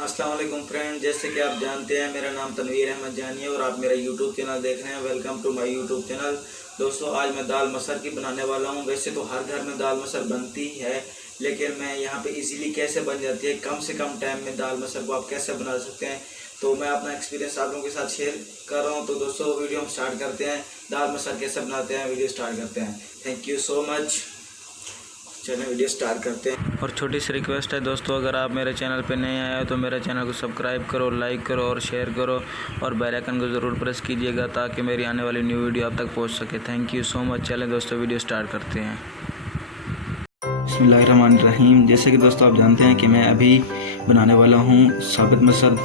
अस्सलाम वालेकुम फ्रेंड, जैसे कि आप जानते हैं मेरा नाम तनवीर अहमद जानी है और आप मेरा यूट्यूब चैनल देख रहे हैं। Welcome to my YouTube channel. दोस्तों, आज मैं दाल मसर की बनाने वाला हूं। वैसे तो हर घर में दाल मसर बनती है, लेकिन मैं यहां पे इजीली कैसे बन जाती है, कम से कम टाइम में दाल मसर को आप कैसे बना सकते हैं, तो मैं अपना एक्सपीरियंस आप लोगों के साथ शेयर कर रहा हूँ। तो दोस्तों, वीडियो हम स्टार्ट करते हैं। दाल मसर कैसे बनाते हैं, वीडियो स्टार्ट करते हैं। Thank you so much. चलिए वीडियो स्टार्ट करते हैं। और छोटी सी रिक्वेस्ट है दोस्तों, अगर आप मेरे चैनल पे नए आए हो तो मेरे चैनल को सब्सक्राइब करो, लाइक करो और शेयर करो और बेल आइकन को ज़रूर प्रेस कीजिएगा ताकि मेरी आने वाली न्यू वीडियो आप तक पहुंच सके। Thank you so much. चलें दोस्तों, वीडियो स्टार्ट करते हैं। बिस्मिल्लाहिर्रहमानिर्रहीम। जैसे कि दोस्तों आप जानते हैं कि मैं अभी बनाने वाला हूँ साबित मसर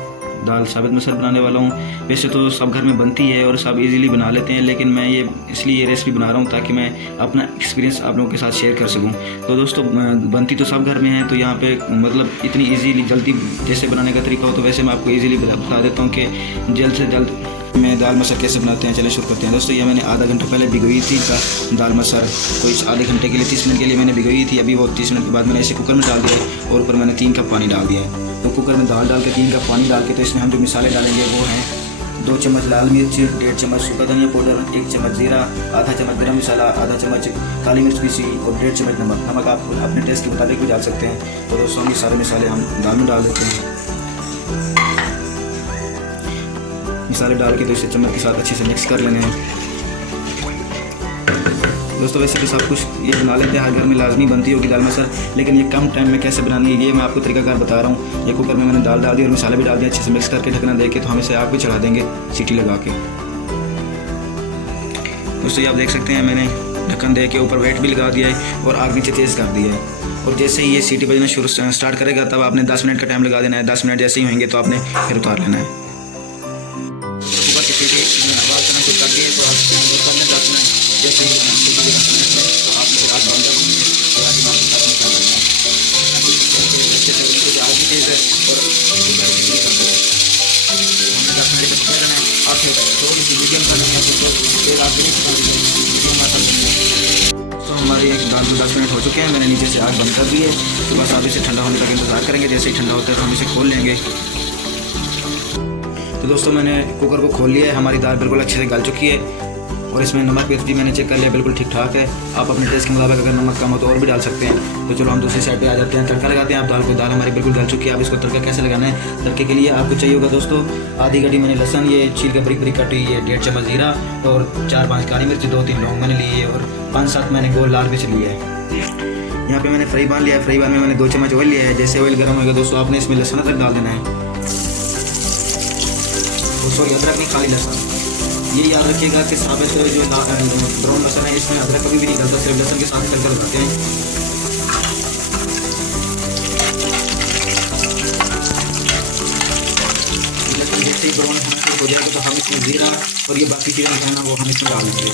बनाने वाला हूँ। वैसे तो सब घर में बनती है और सब इजीली बना लेते हैं, लेकिन मैं ये इसलिए ये रेसिपी बना रहा हूँ ताकि मैं अपना एक्सपीरियंस आप लोगों के साथ शेयर कर सकूँ। तो दोस्तों, बनती तो सब घर में है, तो यहाँ पे मतलब इतनी इजीली जल्दी जैसे बनाने का तरीका हो तो वैसे मैं आपको इजीली बता देता हूँ कि जल्द से जल्द मैं दाल मसर कैसे बनाते हैं। चलिए शुरू करते हैं। दोस्तों, ये मैंने आधा घंटा पहले भिगोई थी दाल मसर, कोई आधे घंटे के लिए 30 मिनट के लिए मैंने भिगोई थी। अभी वो 30 मिनट के बाद मैंने इसे कुकर में डाल दिया है और ऊपर मैंने 3 कप पानी डाल दिया है। तो कुकर में दाल डाल के 3 कप पानी डाल के तो इसमें हम जो मसाले डालेंगे वो हैं 2 चम्मच लाल मिर्च, 1.5 चम्मच सूखा धनिया पाउडर, 1 चम्मच जीरा, आधा चम्मच गरम मसाला, आधा चम्मच काली मिर्च पीसी और 1.5 चम्मच नमक आप अपने टेस्ट के मुताबिक भी डाल सकते हैं। तो दोस्तों, ये सारे मसाले हम दाल में डाल देते हैं। मसाले डाल के तो इसे चम्मच के साथ अच्छे से मिक्स कर लेने हैं। दोस्तों, वैसे तो सब कुछ ये बना लेते हैं, हर घर में लाजमी बनती होगी दाल मसर, लेकिन ये कम टाइम में कैसे बनानी है ये मैं आपको तरीकाकार बता रहा हूँ। ये कुकर में मैंने दाल डाल दी और मसाले भी डाल दिए, अच्छे से मिक्स करके ढकना दे के तो हम इसे आग पे चढ़ा देंगे सीटी लगा के। दोस्तों, ये आप देख सकते हैं मैंने ढक्कन दे के ऊपर वेट भी लगा दिया है और आग नीचे तेज़ कर दिया है। और जैसे ही ये सीटी बजना स्टार्ट करेगा तब आपने 10 मिनट का टाइम लगा देना है। 10 मिनट जैसे ही होंगे तो आपने फिर उतार लेना है। तो हमारी एक दाल में 10 मिनट हो चुके हैं, मैंने नीचे से आग बंद कर दी है। तो बस आप इसे ठंडा होने तक इंतजार करेंगे। जैसे ही ठंडा होता है तो हम इसे खोल लेंगे। तो दोस्तों, मैंने कुकर को खोल लिया है, हमारी दाल बिल्कुल अच्छे से गल चुकी है और इसमें नमक भी मैंने चेक कर लिया, बिल्कुल ठीक ठाक है। आप अपने टेस्ट के मुताबिक अगर नमक कम हो तो और भी डाल सकते हैं। तो चलो हम दूसरी साइड पे आ जाते हैं, तड़का लगाते हैं। आप दाल हमारी बिल्कुल गल चुकी है। आप इसको तड़का कैसे लगाना है, तड़के के लिए आपको चाहिए होगा दोस्तों आधी कटी मैंने लहसुन, ये छील के बारीक बारीक कटी, ये 1.5 चम्मच जीरा और 4-5 काली मिर्च, 2-3 लौंग मैंने लिए है और 5-7 मैंने गोल लाल मिर्च लिए है। यहाँ पे मैंने फ्राई पैन लिया है, फ्राई पैन में मैंने 2 चम्मच ऑयल लिया है। जैसे ऑयल गर्म होगा दोस्तों आपने इसमें लहसुन अदरक डाल देना है। सॉरी, अदरक नहीं, खाली लहसुन। ये याद रखिएगा कि साबित जो ब्राउन लहसुन है इसमें अदरक कभी भी नहीं डालता, सिर्फ लहसुन के साथ तड़का लगाते हैं। लहसुन जैसे ही ब्राउन हो जाएगा तो हम इसमें जीरा और ये बाकी चीज़ें है ना वो हम इसमें डाल देंगे।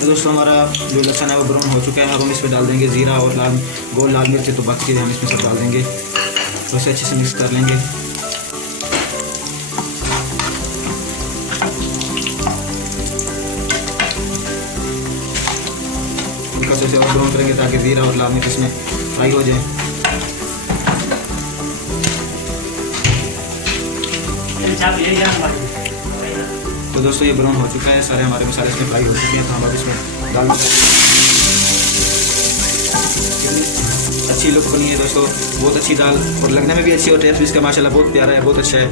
तो दोस्तों, हमारा जो लहसुन है वो ब्राउन हो चुका है। अब हम इसमें डाल देंगे जीरा और गोल लाल मिर्च, तो बाकी चीज़ें हम इसमें सब डाल देंगे। तो इसे अच्छे से मिक्स कर लेंगे। हल्का से और ब्राउन करेंगे ताकि जीरा और लाल मिर्च इसमें फ्राई हो जाए। तो दोस्तों, ये ब्राउन हो चुका है, सारे हमारे मसाले इसमें फ्राई हो चुके हैं। तो हम अब इसमें दाल अच्छी लुक बनी है दोस्तों, बहुत अच्छी दाल और लगने में भी अच्छी और टेस्ट भी इसका माशाल्लाह बहुत प्यारा है, बहुत अच्छा है।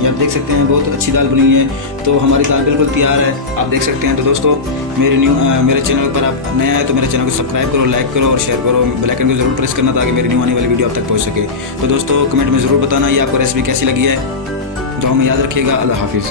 ये आप देख सकते हैं बहुत अच्छी दाल बनी है। तो हमारी दाल बिल्कुल तैयार है, आप देख सकते हैं। तो दोस्तों, मेरे चैनल पर आप नया है तो मेरे चैनल को सब्सक्राइब करो, लाइक करो और शेयर करो। बेल आइकन को जरूर प्रेस करना ताकि मेरी न्यू आने वाली वीडियो आप तक पहुंच सके। तो दोस्तों, कमेंट में ज़रूर बताना ये आपको रेसिपी कैसी लगी है। दुआ में याद रखिएगा। अल्लाह हाफिज़।